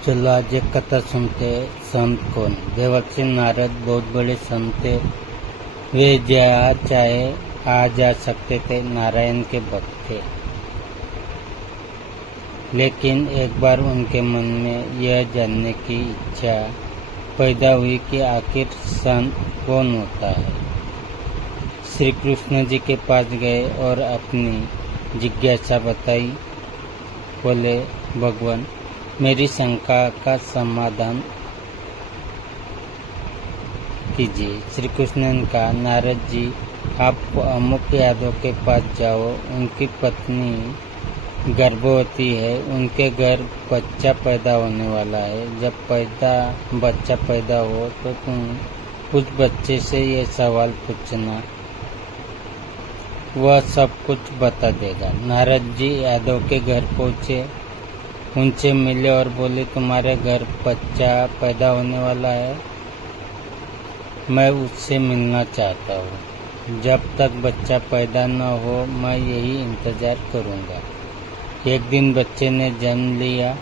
चलो आज एक कथा सुनते हैं। संत कौन? देवर्षि नारद बहुत बड़े संत थे। वे जहाँ चाहे आ जा सकते थे, नारायण के भक्त थे। लेकिन एक बार उनके मन में यह जानने की इच्छा पैदा हुई कि आखिर संत कौन होता है। श्री कृष्ण जी के पास गए और अपनी जिज्ञासा बताई। बोले, भगवान, मेरी शंका का समाधान कीजिए। श्री कृष्ण ने कहा, नारद जी, आप अमुक यादव के पास जाओ। उनकी पत्नी गर्भवती है, उनके घर बच्चा पैदा होने वाला है। जब बच्चा पैदा हो तो तुम उस बच्चे से ये सवाल पूछना, वह सब कुछ बता देगा। नारद जी यादव के घर पहुँचे, उनसे मिले और बोले, तुम्हारे घर बच्चा पैदा होने वाला है, मैं उससे मिलना चाहता हूँ। जब तक बच्चा पैदा न हो मैं यही इंतजार करूँगा। एक दिन बच्चे ने जन्म लिया।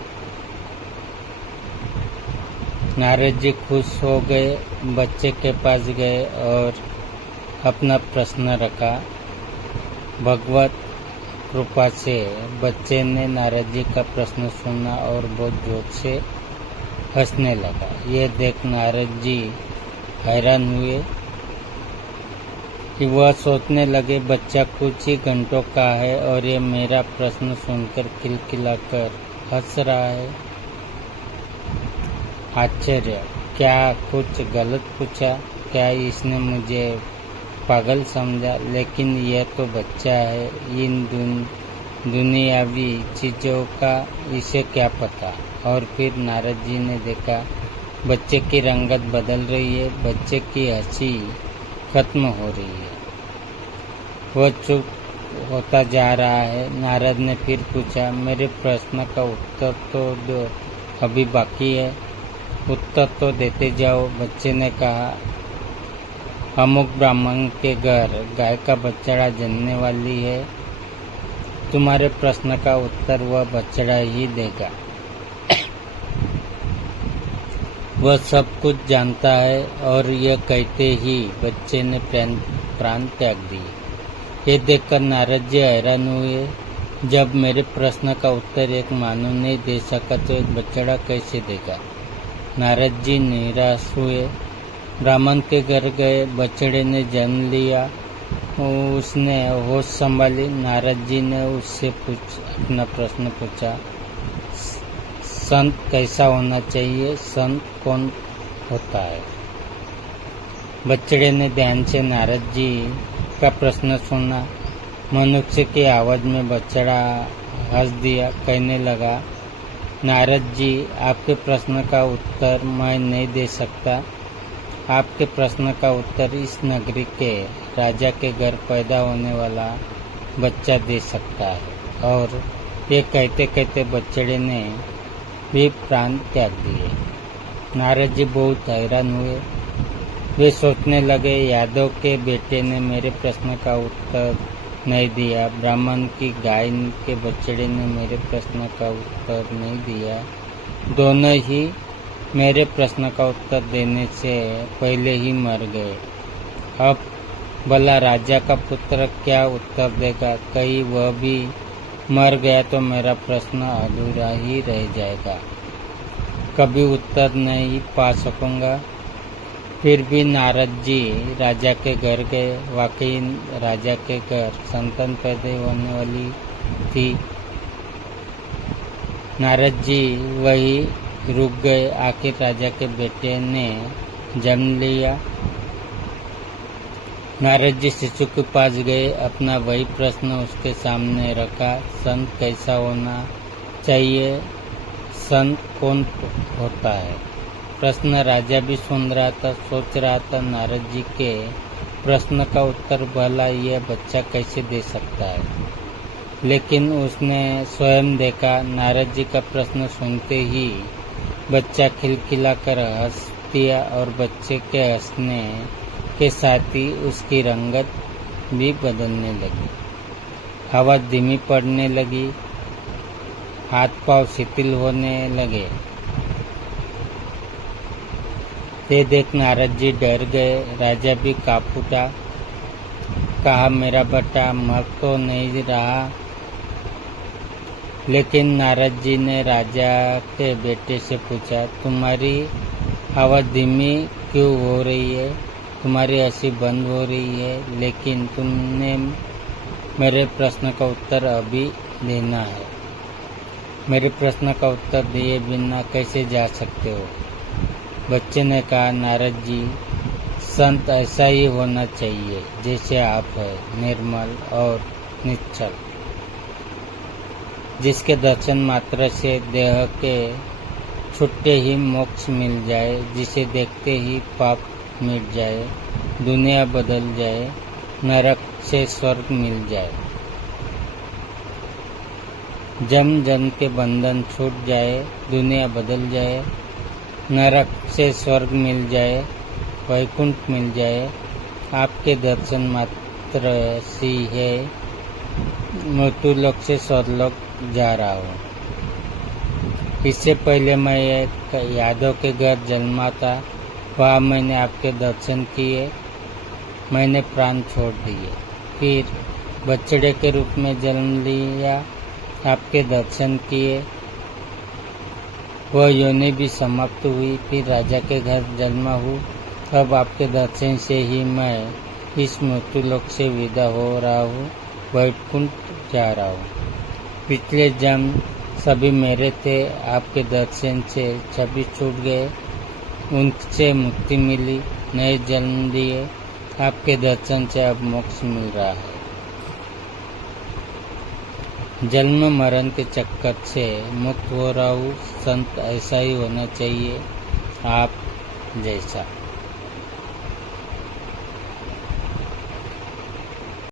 नारद जी खुश हो गए, बच्चे के पास गए और अपना प्रश्न रखा। भगवत कृपा से बच्चे ने नारद जी का प्रश्न सुना और बहुत जोर से हंसने लगा। ये देख नारद जी हैरान हुए कि वह सोचने लगे, बच्चा कुछ ही घंटों का है और ये मेरा प्रश्न सुनकर खिलखिलाकर हंस रहा है। आश्चर्य, क्या कुछ गलत पूछा? क्या इसने मुझे पागल समझा? लेकिन यह तो बच्चा है, इन दुनियावी चीज़ों का इसे क्या पता। और फिर नारद जी ने देखा बच्चे की रंगत बदल रही है, बच्चे की हंसी खत्म हो रही है, वह चुप होता जा रहा है। नारद ने फिर पूछा, मेरे प्रश्न का उत्तर तो दो, अभी बाकी है, उत्तर तो देते जाओ। बच्चे ने कहा, अमुक ब्राह्मण के घर गाय का बछड़ा जन्मने वाली है। तुम्हारे प्रश्न का उत्तर वह बछड़ा ही देगा। वह सब कुछ जानता है। और यह कहते ही बच्चे ने प्राण त्याग दिए। ये देखकर नारद जी हैरान हुए। जब मेरे प्रश्न का उत्तर एक मानव नहीं दे सका तो एक बछड़ा कैसे देगा? नारद जी निराश हुए। ब्राह्मण के घर गए, बछड़े ने जन्म लिया, उसने होश संभाली। नारद जी ने उससे अपना प्रश्न पूछा, संत कैसा होना चाहिए? संत कौन होता है? बछड़े ने ध्यान से नारद जी का प्रश्न सुना। मनुष्य की आवाज में बछड़ा हंस दिया, कहने लगा, नारद जी, आपके प्रश्न का उत्तर मैं नहीं दे सकता। आपके प्रश्न का उत्तर इस नगरी के राजा के घर पैदा होने वाला बच्चा दे सकता है। और ये कहते कहते बछड़े ने भी प्राण त्याग दिए। नारद जी बहुत हैरान हुए। वे सोचने लगे, यादव के बेटे ने मेरे प्रश्न का उत्तर नहीं दिया, ब्राह्मण की गाय के बछड़े ने मेरे प्रश्न का उत्तर नहीं दिया, दोनों ही मेरे प्रश्न का उत्तर देने से पहले ही मर गए। अब भला राजा का पुत्र क्या उत्तर देगा? कहीं वह भी मर गया तो मेरा प्रश्न अधूरा ही रह जाएगा, कभी उत्तर नहीं पा सकूंगा। फिर भी नारद जी राजा के घर गए। वाकई राजा के घर संतान पैदा होने वाली थी। नारद जी वही रुक गए। आखिर राजा के बेटे ने जन्म लिया। नारद जी शिशु के पास गए, अपना वही प्रश्न उसके सामने रखा, संत कैसा होना चाहिए? संत कौन होता है? प्रश्न राजा भी सुन रहा था, सोच रहा था, नारद जी के प्रश्न का उत्तर भला यह बच्चा कैसे दे सकता है। लेकिन उसने स्वयं देखा, नारद जी का प्रश्न सुनते ही बच्चा खिलखिलाकर हंस दिया और बच्चे के हंसने के साथ ही उसकी रंगत भी बदलने लगी। आवाज़ धीमी पड़ने लगी, हाथ पांव शिथिल होने लगे। ये देख नारद जी डर गए। राजा भी काँप उठा। कहा, मेरा बेटा मर तो नहीं रहा। लेकिन नारद जी ने राजा के बेटे से पूछा, तुम्हारी आवाज़ धीमी क्यों हो रही है? तुम्हारी हंसी बंद हो रही है, लेकिन तुमने मेरे प्रश्न का उत्तर अभी देना है। मेरे प्रश्न का उत्तर दिए बिना कैसे जा सकते हो? बच्चे ने कहा, नारद जी, संत ऐसा ही होना चाहिए जैसे आप है, निर्मल और निश्चल, जिसके दर्शन मात्र से देह के छूटते ही मोक्ष मिल जाए, जिसे देखते ही पाप मिट जाए, दुनिया बदल जाए, नरक से स्वर्ग मिल जाए, जन्म जन्म के बंधन छूट जाए, दुनिया बदल जाए, नरक से स्वर्ग मिल जाए, वैकुंठ मिल जाए। आपके दर्शन मात्र सी है मृत्यु लोक से स्वर्गलोक जा रहा हूँ। इससे पहले मैं एक यादव के घर जन्मा था, वहाँ मैंने आपके दर्शन किए, मैंने प्राण छोड़ दिए, फिर बछड़े के रूप में जन्म लिया, आपके दर्शन किए, वह योनि भी समाप्त हुई, फिर राजा के घर जन्मा हूँ। अब आपके दर्शन से ही मैं इस मृत्यु लोक से विदा हो रहा हूँ, वैकुंठ जा रहा हूँ। पिछले जन्म सभी मेरे थे, आपके दर्शन से सभी छूट गए, उनसे मुक्ति मिली, नए जन्म लिए, आपके दर्शन से अब मोक्ष मिल रहा है। जन्म मरण के चक्कर से मुक्त हो रहा हूँ। संत ऐसा ही होना चाहिए, आप जैसा।